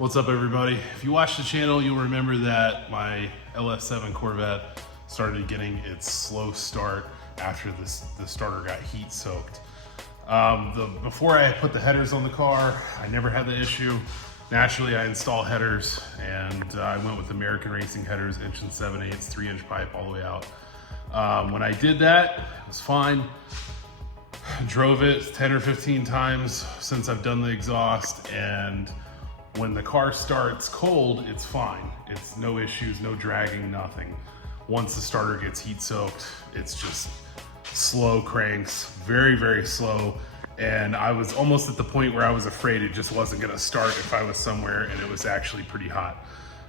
What's up, everybody? If you watch the channel, you'll remember that my LS7 Corvette started getting its slow start after the starter got heat soaked. Before I put the headers on the car, I never had the issue. Naturally, I install headers, and I went with American Racing headers, 1 7/8", 3-inch pipe all the way out. When I did that, it was fine. Drove it 10 or 15 times since I've done the exhaust, and when the car starts cold, it's fine. It's no issues, no dragging, nothing. Once the starter gets heat soaked, it's just slow cranks, very, very slow. And I was almost at the point where I was afraid it just wasn't gonna start if I was somewhere and it was actually pretty hot.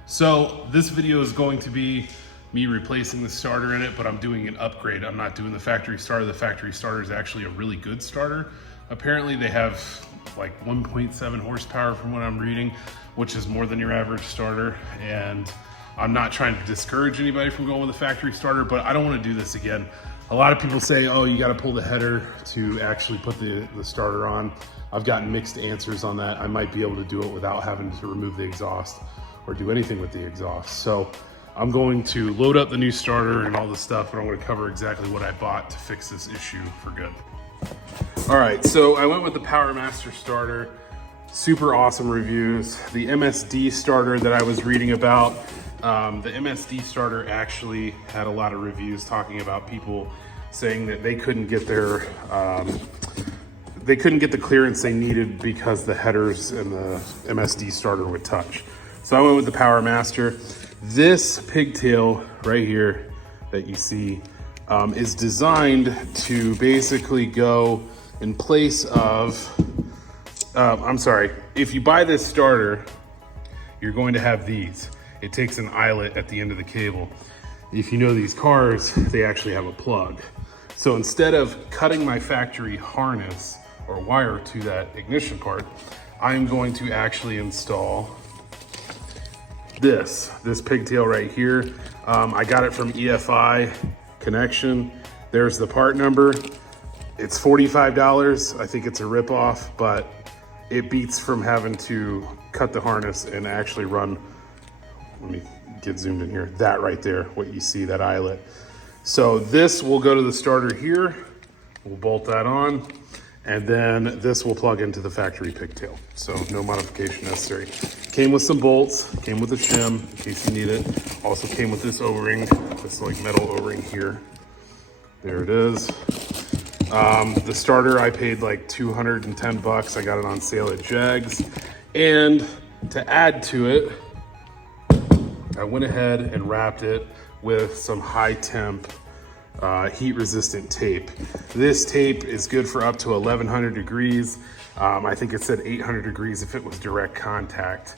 So this video is going to be me replacing the starter in it, but I'm doing an upgrade. I'm not doing the factory starter. The factory starter is actually a really good starter. Apparently they have like 1.7 horsepower from what I'm reading, which is more than your average starter. And I'm not trying to discourage anybody from going with a factory starter, but I don't want to do this again. A lot of people say, oh, you got to pull the header to actually put the starter on. I've gotten mixed answers on that. I might be able to do it without having to remove the exhaust or do anything with the exhaust. So I'm going to load up the new starter and all this stuff, and I'm going to cover exactly what I bought to fix this issue for good. All right, so I went with the Powermaster starter. Super awesome reviews. The MSD starter that I was reading about, the MSD starter actually had a lot of reviews talking about people saying that they couldn't get their, they couldn't get the clearance they needed because the headers and the MSD starter would touch. So I went with the Powermaster. This pigtail right here that you see is designed to basically go in place of, if you buy this starter, you're going to have these. It takes an eyelet at the end of the cable. If you know these cars, they actually have a plug. So instead of cutting my factory harness or wire to that ignition part, I'm going to actually install this pigtail right here. I got it from EFI Connection. There's the part number. It's $45. I think it's a ripoff, but it beats from having to cut the harness and actually run, let me get zoomed in here, that right there, what you see, that eyelet. So this will go to the starter here. We'll bolt that on, and then this will plug into the factory pigtail. So no modification necessary. Came with some bolts, came with a shim in case you need it. Also came with this O-ring, this like metal O-ring here. There it is. The starter, I paid like 210 bucks. I got it on sale at Jags. And to add to it, I went ahead and wrapped it with some high temp heat resistant tape. This tape is good for up to 1100 degrees. I think it said 800 degrees if it was direct contact.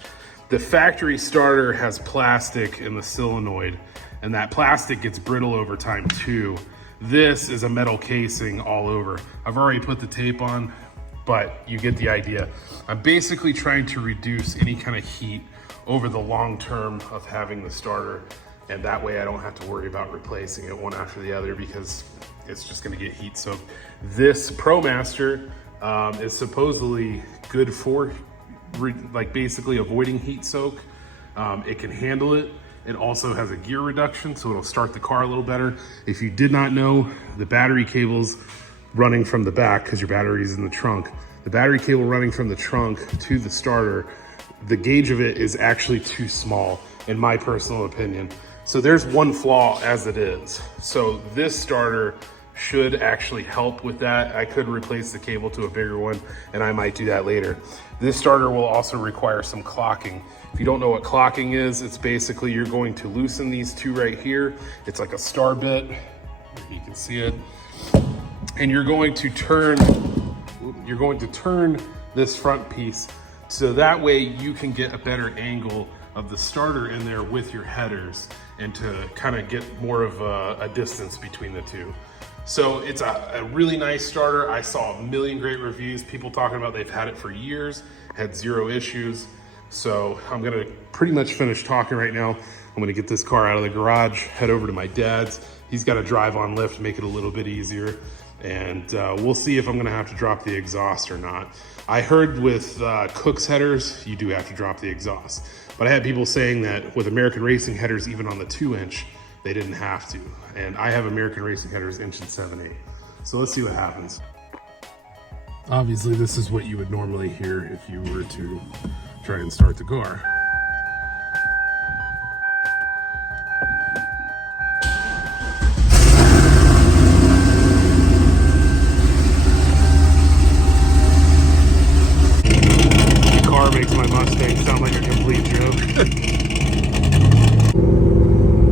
The factory starter has plastic in the solenoid, and that plastic gets brittle over time too. This is a metal casing all over. I've already put the tape on, but you get the idea. I'm basically trying to reduce any kind of heat over the long term of having the starter, and that way I don't have to worry about replacing it one after the other because it's just gonna get heat soaked. This ProMaster is supposedly good for like basically avoiding heat soak. It can handle it. It also has a gear reduction, so it'll start the car a little better. If you did not know, the battery cable's running from the back because your battery's in the trunk. The battery cable running from the trunk to the starter, the gauge of it is actually too small, in my personal opinion. So there's one flaw as it is. So this starter should actually help with that. I could replace the cable to a bigger one, and I might do that later. This starter will also require some clocking. If you don't know what clocking is, it's basically you're going to loosen these two right here. It's like a star bit, you can see it. And you're going to turn this front piece so that way you can get a better angle of the starter in there with your headers and to kind of get more of a distance between the two. So it's a really nice starter. I saw a million great reviews, people talking about they've had it for years, had zero issues. So I'm gonna pretty much finish talking right now. I'm gonna get this car out of the garage, head over to my dad's. He's got a drive on lift, make it a little bit easier. and we'll see if I'm gonna have to drop the exhaust or not. I heard with Cook's headers, you do have to drop the exhaust. But I had people saying that with American Racing headers, even on the 2-inch, they didn't have to. And I have American Racing headers 1 7/8. So let's see what happens. Obviously, this is what you would normally hear if you were to try and start the car. The car makes my Mustang sound like a complete joke.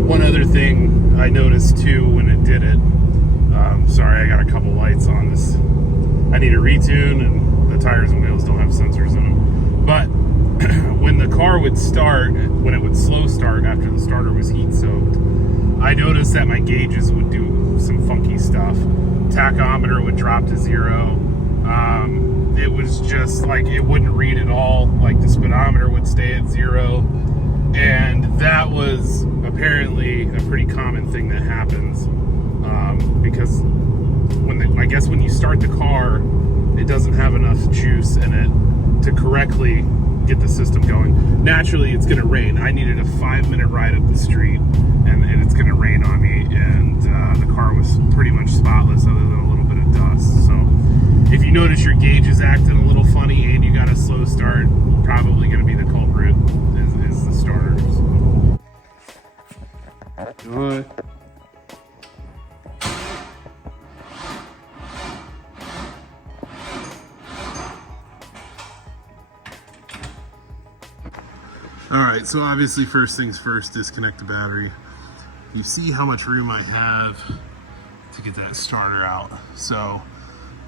One other thing I noticed too when it did it, sorry, I got a couple lights on this. I need a retune, and the tires and wheels don't have sensors in them. But when the car would start, when it would slow start after the starter was heat soaked, I noticed that my gauges would do some funky stuff. Tachometer would drop to 0. It was just like, it wouldn't read at all. Like the speedometer would stay at 0. And that was apparently a pretty common thing that happens, because I guess when you start the car, it doesn't have enough juice in it to correctly get the system going. Naturally, it's gonna rain. I needed a 5-minute ride up the street, and it's gonna rain on me, and the car was pretty much spotless other than a little bit of dust. So if you notice your gauge is acting a little funny and you got a slow start, probably gonna be the culprit is the starter. So. Good. All right, so obviously first things first, disconnect the battery. You see how much room I have to get that starter out. So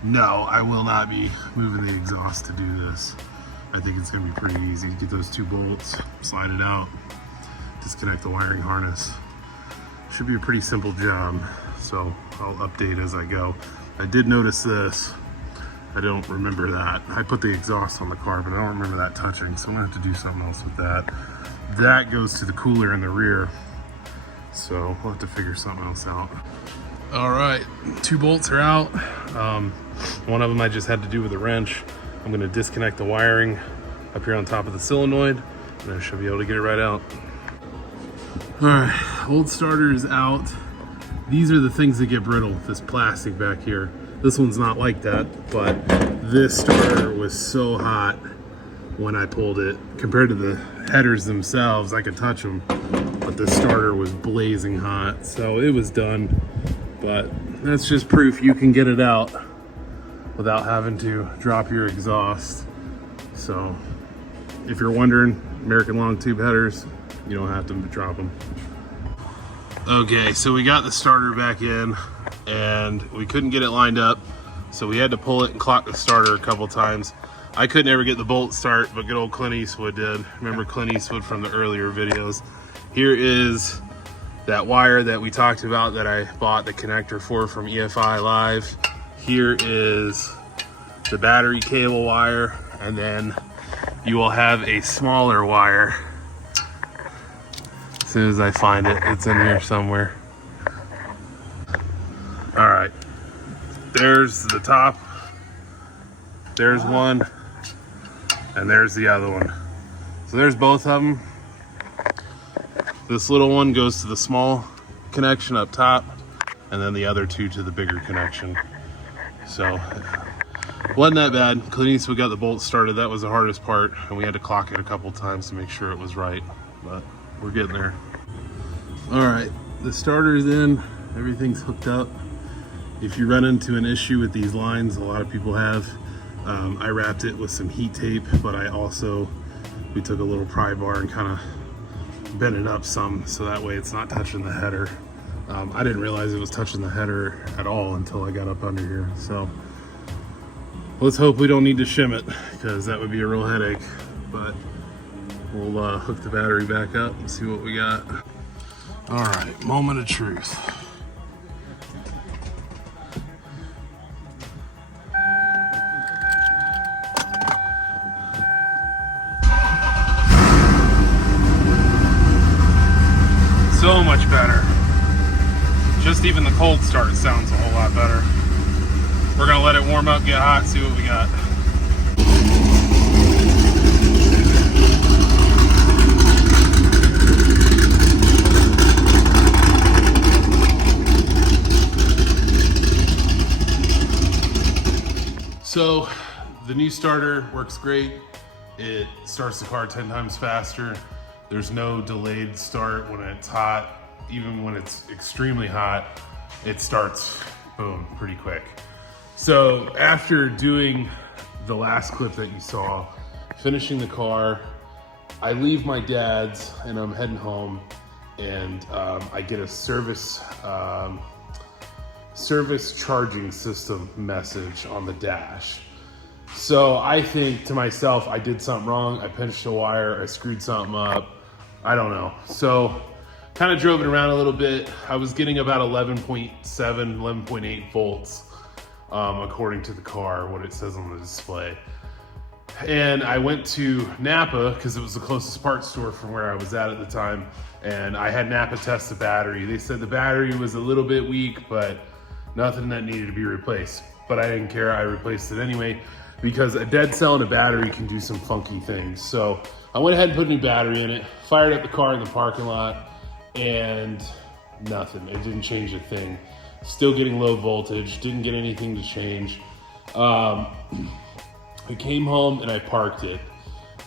no, I will not be moving the exhaust to do this. I think it's gonna be pretty easy to get those 2 bolts, slide it out, disconnect the wiring harness. Should be a pretty simple job. So I'll update as I go. I did notice this. I don't remember that. I put the exhaust on the car, but I don't remember that touching, so I'm gonna have to do something else with that. That goes to the cooler in the rear, so we'll have to figure something else out. All right, 2 bolts are out. One of them I just had to do with a wrench. I'm gonna disconnect the wiring up here on top of the solenoid, and I should be able to get it right out. All right, old starter is out. These are the things that get brittle, this plastic back here. This one's not like that, but this starter was so hot when I pulled it. Compared to the headers themselves, I could touch them, but the starter was blazing hot. So it was done, but that's just proof you can get it out without having to drop your exhaust. So if you're wondering, American long tube headers, you don't have to drop them. Okay, so we got the starter back in, and we couldn't get it lined up, so we had to pull it and clock the starter a couple times. I couldn't ever get the bolt start, but good old Clint Eastwood did. Remember Clint Eastwood from the earlier videos. Here is that wire that we talked about that I bought the connector for from EFI Live. Here is the battery cable wire, and then you will have a smaller wire. As soon as I find it, it's in here somewhere. All right, there's the top, there's one, and there's the other one. So there's both of them. This little one goes to the small connection up top, and then the other 2 to the bigger connection. So wasn't that bad. Clint Eastwood got the bolt started. That was the hardest part, and we had to clock it a couple times to make sure it was right, but we're getting there. All right, the starter's in, everything's hooked up. If you run into an issue with these lines, a lot of people have, I wrapped it with some heat tape, but we took a little pry bar and kind of bent it up some, so that way it's not touching the header. I didn't realize it was touching the header at all until I got up under here. So let's hope we don't need to shim it, because that would be a real headache. But we'll hook the battery back up and see what we got. All right, moment of truth. So much better. Just even the cold start sounds a whole lot better. We're gonna let it warm up, get hot, see what we got. So the new starter works great. It starts the car 10 times faster. There's no delayed start when it's hot. Even when it's extremely hot, it starts, boom, pretty quick. So after doing the last clip that you saw, finishing the car, I leave my dad's and I'm heading home, and I get a service charging system message on the dash. So I think to myself, I did something wrong. I pinched a wire, I screwed something up. I don't know. So kind of drove it around a little bit. I was getting about 11.7, 11.8 volts, according to the car, what it says on the display. And I went to Napa because it was the closest parts store from where I was at the time. And I had Napa test the battery. They said the battery was a little bit weak, but nothing that needed to be replaced. But I didn't care, I replaced it anyway, because a dead cell in a battery can do some funky things. So I went ahead and put a new battery in it, fired up the car in the parking lot, and nothing. It didn't change a thing. Still getting low voltage, didn't get anything to change. I came home and I parked it,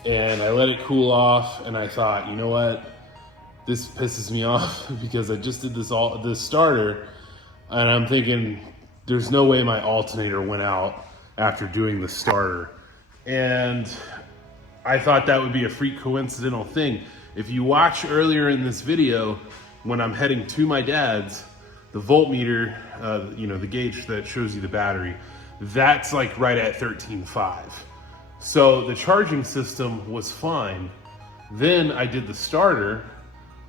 and I let it cool off, and I thought, you know what? This pisses me off because I just did this starter, and I'm thinking, there's no way my alternator went out after doing the starter. And I thought that would be a freak coincidental thing. If you watch earlier in this video, when I'm heading to my dad's, the voltmeter, the gauge that shows you the battery, that's like right at 13.5. So the charging system was fine. Then I did the starter,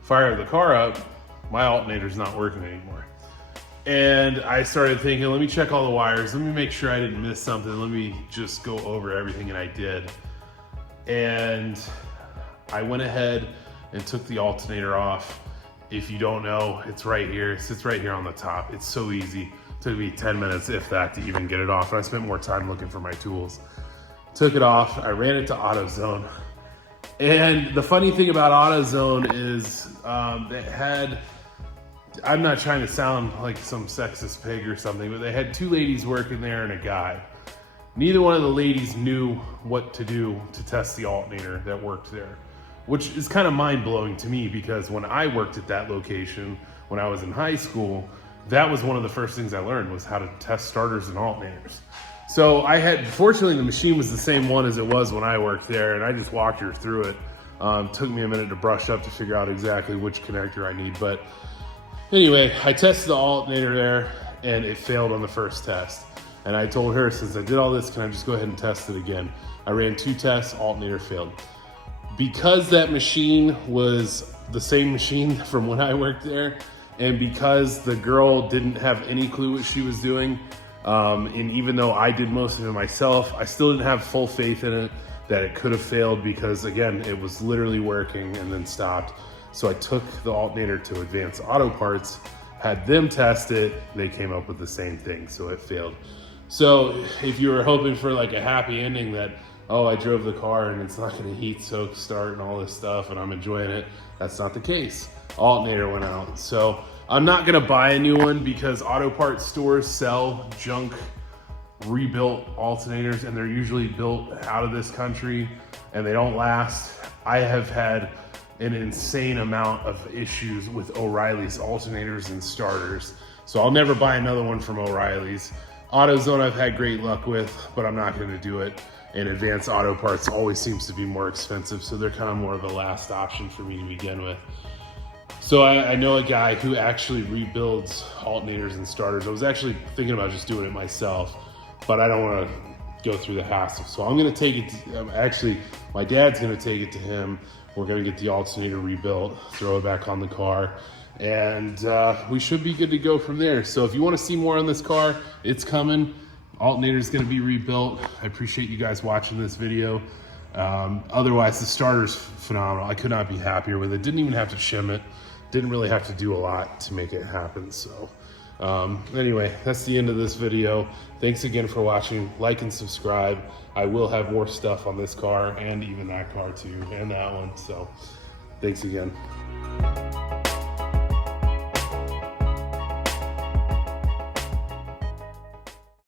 fired the car up, my alternator's not working anymore. And I started thinking, let me check all the wires. Let me make sure I didn't miss something. Let me just go over everything, and I did. And I went ahead and took the alternator off. If you don't know, it's right here. It sits right here on the top. It's so easy. It took me 10 minutes, if that, to even get it off. And I spent more time looking for my tools. Took it off. I ran it to AutoZone. And the funny thing about AutoZone is it had, I'm not trying to sound like some sexist pig or something, but they had two ladies working there and a guy. Neither one of the ladies knew what to do to test the alternator that worked there, which is kind of mind-blowing to me, because when I worked at that location, when I was in high school, that was one of the first things I learned, was how to test starters and alternators. So fortunately the machine was the same one as it was when I worked there, and I just walked her through it. Took me a minute to brush up to figure out exactly which connector I need, but anyway, I tested the alternator there, and it failed on the first test. And I told her, since I did all this, can I just go ahead and test it again? I ran 2 tests, alternator failed. Because that machine was the same machine from when I worked there, and because the girl didn't have any clue what she was doing, and even though I did most of it myself, I still didn't have full faith in it that it could have failed, because again, it was literally working and then stopped. So I took the alternator to Advanced Auto Parts, had them test it, they came up with the same thing, so it failed. So if you were hoping for like a happy ending that, oh, I drove the car and it's not gonna heat, soak, start, and all this stuff, and I'm enjoying it, that's not the case. Alternator went out. So I'm not gonna buy a new one, because auto parts stores sell junk rebuilt alternators, and they're usually built out of this country and they don't last. I have had an insane amount of issues with O'Reilly's alternators and starters, so I'll never buy another one from O'Reilly's. AutoZone I've had great luck with, but I'm not gonna do it. And Advanced Auto Parts always seems to be more expensive, so they're kind of more of a last option for me to begin with. So I know a guy who actually rebuilds alternators and starters. I was actually thinking about just doing it myself, but I don't wanna go through the hassle. So I'm gonna take it, actually, my dad's gonna take it to him. We're gonna get the alternator rebuilt, throw it back on the car, and we should be good to go from there. So if you wanna see more on this car, it's coming. Alternator is gonna be rebuilt. I appreciate you guys watching this video. Otherwise, the starter's phenomenal. I could not be happier with it. Didn't even have to shim it. Didn't really have to do a lot to make it happen. So Anyway, that's the end of this video. Thanks again for watching. Like and subscribe. I will have more stuff on this car and even that car too, and that one. So thanks again.